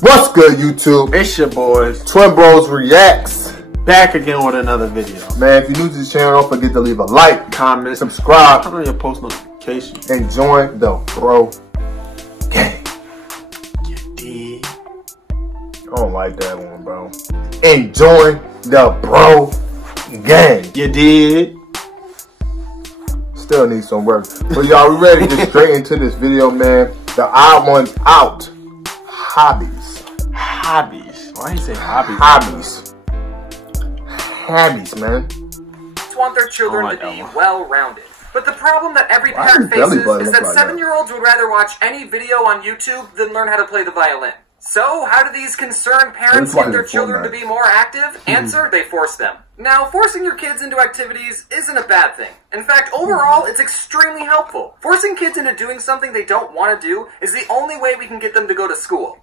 What's good, YouTube? It's your boys, Twin Bros Reacts. back again with another video. Man, if you're new to this channel, don't forget to leave a like, Comment, subscribe, turn on your post notifications, and join the bro gang. You dig? I don't like that one, bro. And join the bro gang. You did? Still need some work. But y'all, we ready to get straight into this video, man. The odd one's out. Hobbies. Hobbies. Why you say hobbies? Hobbies. Hobbies, man. Want their children to be well-rounded. But the problem that every parent belly faces button is look that like 7-year-olds would rather watch any video on YouTube than learn how to play the violin. So, how do these concerned parents get their children to be more active? Answer, they force them. Now, forcing your kids into activities isn't a bad thing. In fact, overall, it's extremely helpful. Forcing kids into doing something they don't want to do is the only way we can get them to go to school.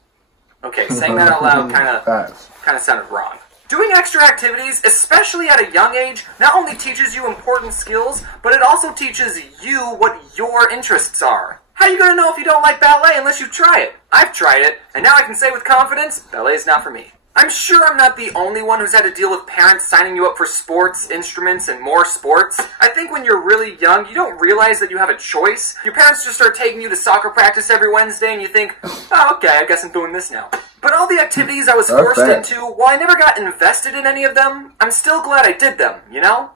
Okay, saying that out loud kind of sounded wrong. Doing extra activities, especially at a young age, not only teaches you important skills, but it also teaches you what your interests are. How are you going to know if you don't like ballet unless you try it? I've tried it, and now I can say with confidence, ballet is not for me. I'm sure I'm not the only one who's had to deal with parents signing you up for sports, instruments, and more sports. I think when you're really young, you don't realize that you have a choice. Your parents just start taking you to soccer practice every Wednesday, and you think, oh, okay, I guess I'm doing this now. But all the activities I was forced into, while I never got invested in any of them, I'm still glad I did them, you know?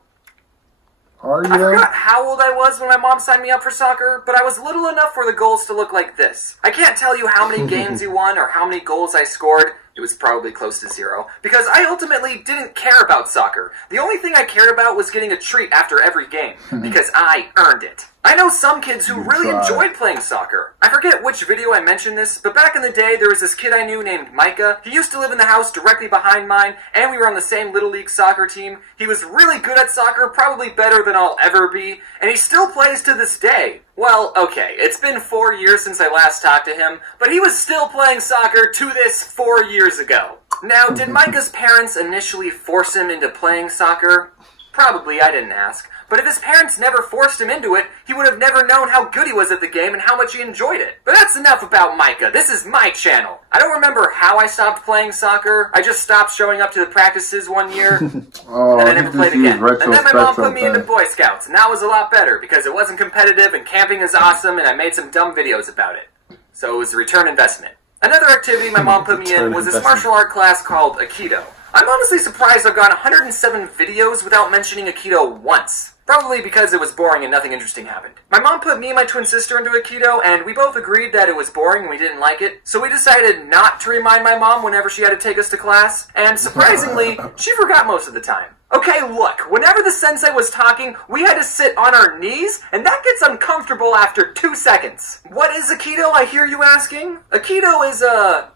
I forgot how old I was when my mom signed me up for soccer, but I was little enough for the goals to look like this. I can't tell you how many games we won or how many goals I scored. It was probably close to 0, because I ultimately didn't care about soccer. The only thing I cared about was getting a treat after every game, because I earned it. I know some kids who really enjoyed playing soccer. I forget which video I mentioned this, but back in the day, there was this kid I knew named Micah. He used to live in the house directly behind mine, and we were on the same Little League soccer team. He was really good at soccer, probably better than I'll ever be, and he still plays to this day. Well, okay, it's been 4 years since I last talked to him, but he was still playing soccer to this 4 years ago. Now, did Micah's parents initially force him into playing soccer? Probably, I didn't ask. But if his parents never forced him into it, he would have never known how good he was at the game and how much he enjoyed it. But that's enough about Micah. This is my channel. I don't remember how I stopped playing soccer. I just stopped showing up to the practices one year, and I never played again. And then my mom put me into Boy Scouts, and that was a lot better because it wasn't competitive and camping is awesome, and I made some dumb videos about it. So it was a return investment. Another activity my mom put me in was this martial art class called Aikido. I'm honestly surprised I've gone 107 videos without mentioning Aikido once. Probably because it was boring and nothing interesting happened. My mom put me and my twin sister into Aikido, and we both agreed that it was boring and we didn't like it, so we decided not to remind my mom whenever she had to take us to class, and surprisingly, she forgot most of the time. Okay, look, whenever the sensei was talking, we had to sit on our knees, and that gets uncomfortable after 2 seconds. What is Aikido, I hear you asking? Aikido is a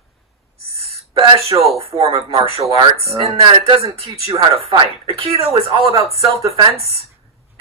special form of martial arts in that it doesn't teach you how to fight. Aikido is all about self-defense,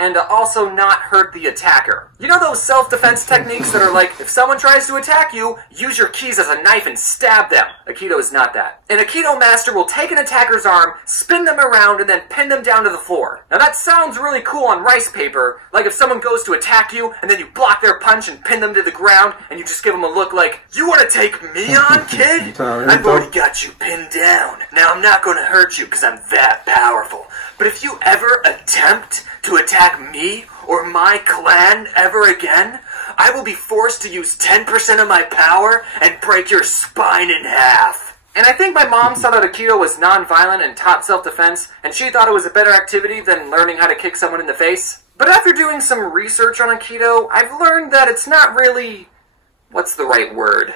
and to also not hurt the attacker. You know those self-defense techniques that are like, if someone tries to attack you, use your keys as a knife and stab them. Aikido is not that. An Aikido master will take an attacker's arm, spin them around, and then pin them down to the floor. Now that sounds really cool on rice paper, like if someone goes to attack you, and then you block their punch and pin them to the ground, and you just give them a look like, you want to take me on, kid? I've already got you pinned down. Now I'm not going to hurt you because I'm that powerful. But if you ever attempt to attack me or my clan ever again, I will be forced to use 10% of my power and break your spine in half. And I think my mom saw that Aikido was non-violent and taught self-defense, and she thought it was a better activity than learning how to kick someone in the face. But after doing some research on Aikido, I've learned that it's not really, what's the right word?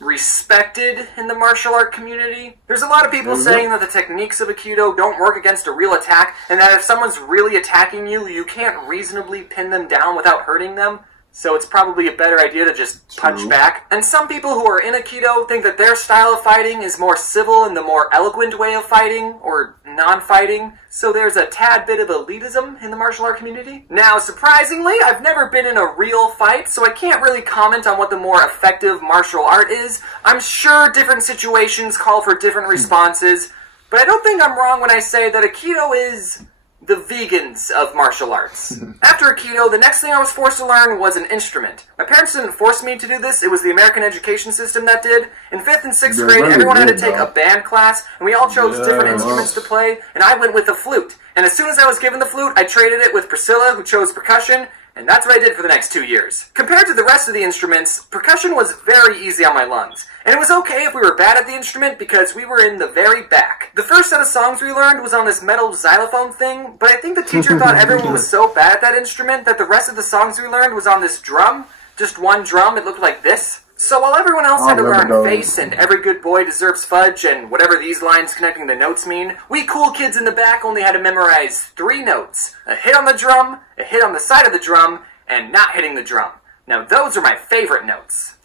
Respected in the martial art community. There's a lot of people saying that the techniques of Aikido don't work against a real attack, and that if someone's really attacking you, you can't reasonably pin them down without hurting them. So it's probably a better idea to just punch back. And some people who are in Aikido think that their style of fighting is more civil and the more eloquent way of fighting, or non-fighting. So there's a tad bit of elitism in the martial art community. Now, surprisingly, I've never been in a real fight, so I can't really comment on what the more effective martial art is. I'm sure different situations call for different responses, but I don't think I'm wrong when I say that Aikido is the vegans of martial arts. After Aikido, the next thing I was forced to learn was an instrument. My parents didn't force me to do this, it was the American education system that did. In 5th and 6th grade, everyone had to take a band class, and we all chose different instruments to play, and I went with the flute. And as soon as I was given the flute, I traded it with Priscilla, who chose percussion, and that's what I did for the next 2 years. Compared to the rest of the instruments, percussion was very easy on my lungs. And it was okay if we were bad at the instrument because we were in the very back. The first set of songs we learned was on this metal xylophone thing, but I think the teacher thought everyone was so bad at that instrument that the rest of the songs we learned was on this drum. Just one drum, it looked like this. So while everyone else had to learn face and every good boy deserves fudge and whatever these lines connecting the notes mean, we cool kids in the back only had to memorize 3 notes. A hit on the drum, a hit on the side of the drum, and not hitting the drum. Now those are my favorite notes.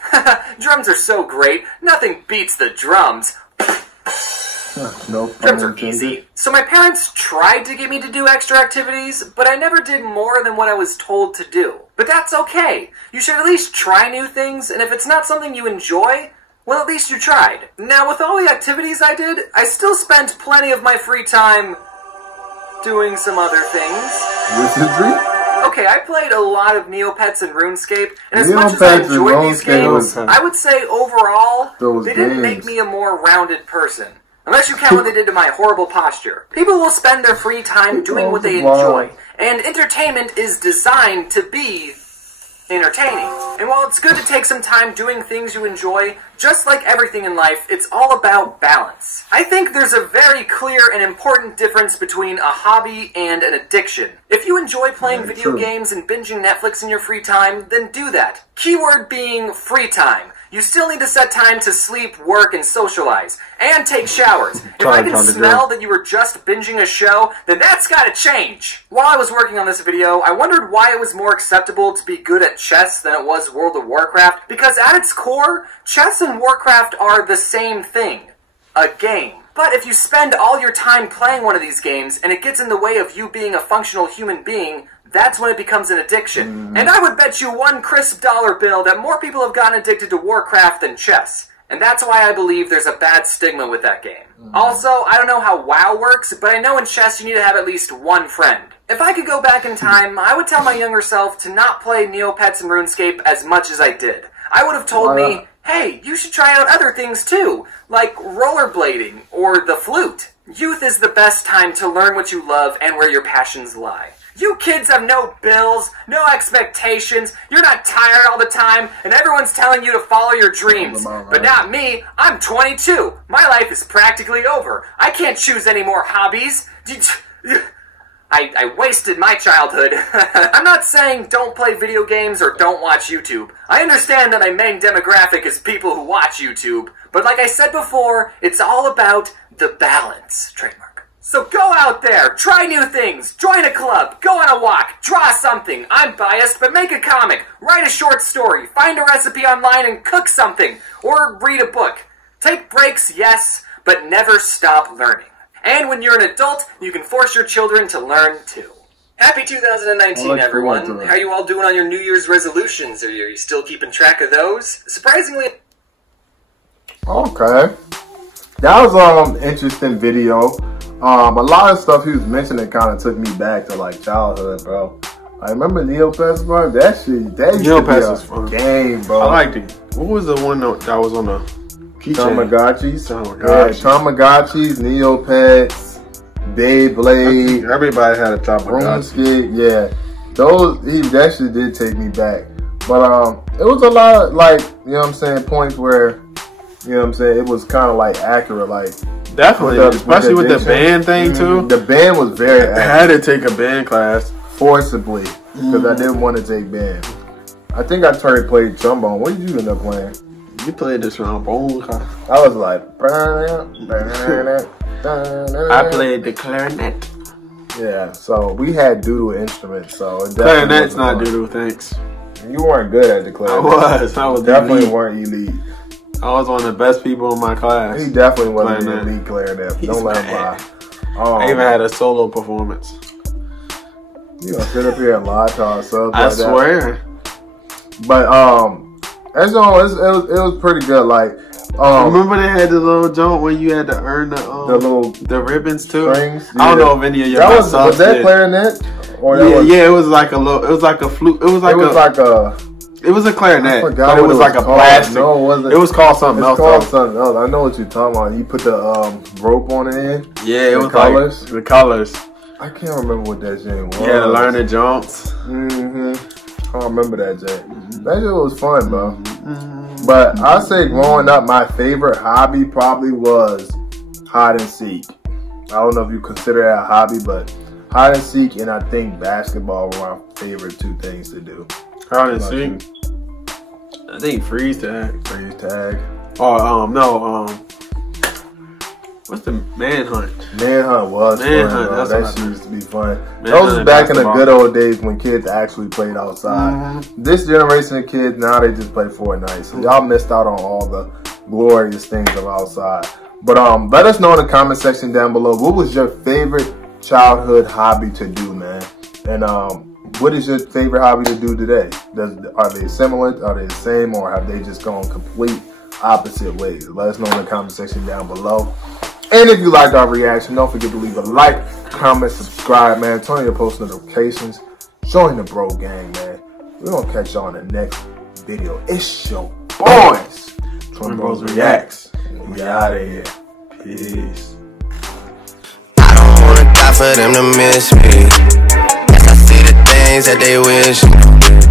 Drums are so great, nothing beats the drums. Drums are easy. So my parents tried to get me to do extra activities, but I never did more than what I was told to do. But that's okay. You should at least try new things, and if it's not something you enjoy, well, at least you tried. Now, with all the activities I did, I still spent plenty of my free time doing some other things. Okay, I played a lot of Neopets and RuneScape, and as much as I enjoyed these games, I would say overall, they didn't make me a more rounded person. Unless you count what they did to my horrible posture. People will spend their free time doing what they enjoy, and entertainment is designed to be entertaining. And while it's good to take some time doing things you enjoy, just like everything in life, it's all about balance. I think there's a very clear and important difference between a hobby and an addiction. If you enjoy playing video games and binging Netflix in your free time, then do that. Keyword being free time. You still need to set time to sleep, work, and socialize, and take showers. If I can smell that you were just binging a show, then that's gotta change. While I was working on this video, I wondered why it was more acceptable to be good at chess than it was World of Warcraft, because at its core, chess and Warcraft are the same thing. A game. But if you spend all your time playing one of these games, and it gets in the way of you being a functional human being, that's when it becomes an addiction. And I would bet you $1 crisp bill that more people have gotten addicted to Warcraft than chess. And that's why I believe there's a bad stigma with that game. Also, I don't know how WoW works, but I know in chess you need to have at least 1 friend. If I could go back in time, I would tell my younger self to not play Neopets and RuneScape as much as I did. I would have told me, hey, you should try out other things too, like rollerblading or the flute. Youth is the best time to learn what you love and where your passions lie. You kids have no bills, no expectations, you're not tired all the time, and everyone's telling you to follow your dreams. But not me, I'm 22. My life is practically over. I can't choose any more hobbies. I wasted my childhood. I'm not saying don't play video games or don't watch YouTube. I understand that my main demographic is people who watch YouTube, but like I said before, it's all about the balance. Trademark. So go out there, try new things, join a club, go on a walk, draw something. I'm biased, but make a comic, write a short story, find a recipe online and cook something, or read a book. Take breaks, yes, but never stop learning. And when you're an adult, you can force your children to learn too. Happy 2019, everyone. How are you all doing on your New Year's resolutions? Are you still keeping track of those? Surprisingly... Okay. That was an interesting video. A lot of stuff he was mentioning kind of took me back to like childhood, bro. I remember Neopets, bro. That shit, Neopets was fun. Game, bro. I liked it. What was the one that was on the keychain? Tamagotchis, Neopets, Beyblade. Everybody had a Tamagotchi. Yeah, that shit did take me back. But it was a lot of like, you know what I'm saying, points where, you know what I'm saying, it was kind of like accurate, like. Definitely, especially with the band thing too. The band was very accurate. I had to take a band class. Forcibly, because I didn't want to take band. I think I played trombone. What did you end up playing? You played the trombone. I was like, I played the clarinet. Yeah, so we had doodle instruments. So clarinet's not doodle, thanks. You weren't good at the clarinet. I was definitely elite. Weren't elite. I was one of the best people in my class. He definitely wasn't an elite clarinet. Don't let him lie. I even had a solo performance. You gonna sit up here and lie to ourselves? I swear. But it was pretty good. Like Remember they had the little joint where you had to earn the ribbons too. Strings? I don't know if any of your was that clarinet? Or it was like a little. It was like a flute. It was like It was a clarinet, but it was like a plastic. No, it wasn't. It was called something else. It's called something else. I know what you're talking about. You put the rope on the end. Yeah, it was colors. Like the colors. I can't remember what that thing was. You had to learn the jumps. I remember that thing. That shit was fun, bro. But I say growing up, my favorite hobby probably was hide and seek. I don't know if you consider that a hobby, but hide and seek and I think basketball were my favorite two things to do. Hide and seek? I think freeze tag. Freeze tag. Oh, what's the manhunt? Manhunt was fun, bro. That shit used to be fun. Those was back in the good old days when kids actually played outside. This generation of kids, now they just play Fortnite. So y'all missed out on all the glorious things of outside. But let us know in the comment section down below, what was your favorite childhood hobby to do, man? And what is your favorite hobby to do today? Are they similar? Are they the same? Or have they just gone complete opposite ways? Let us know in the comment section down below. And if you liked our reaction, don't forget to leave a like, comment, subscribe, man. Turn on your post notifications. Join the bro gang, man. We're going to catch y'all in the next video. It's your boys. Twin Bros Reacts. We out of here. Peace. I don't want to die for them to miss me. Yes, I see the things that they wish.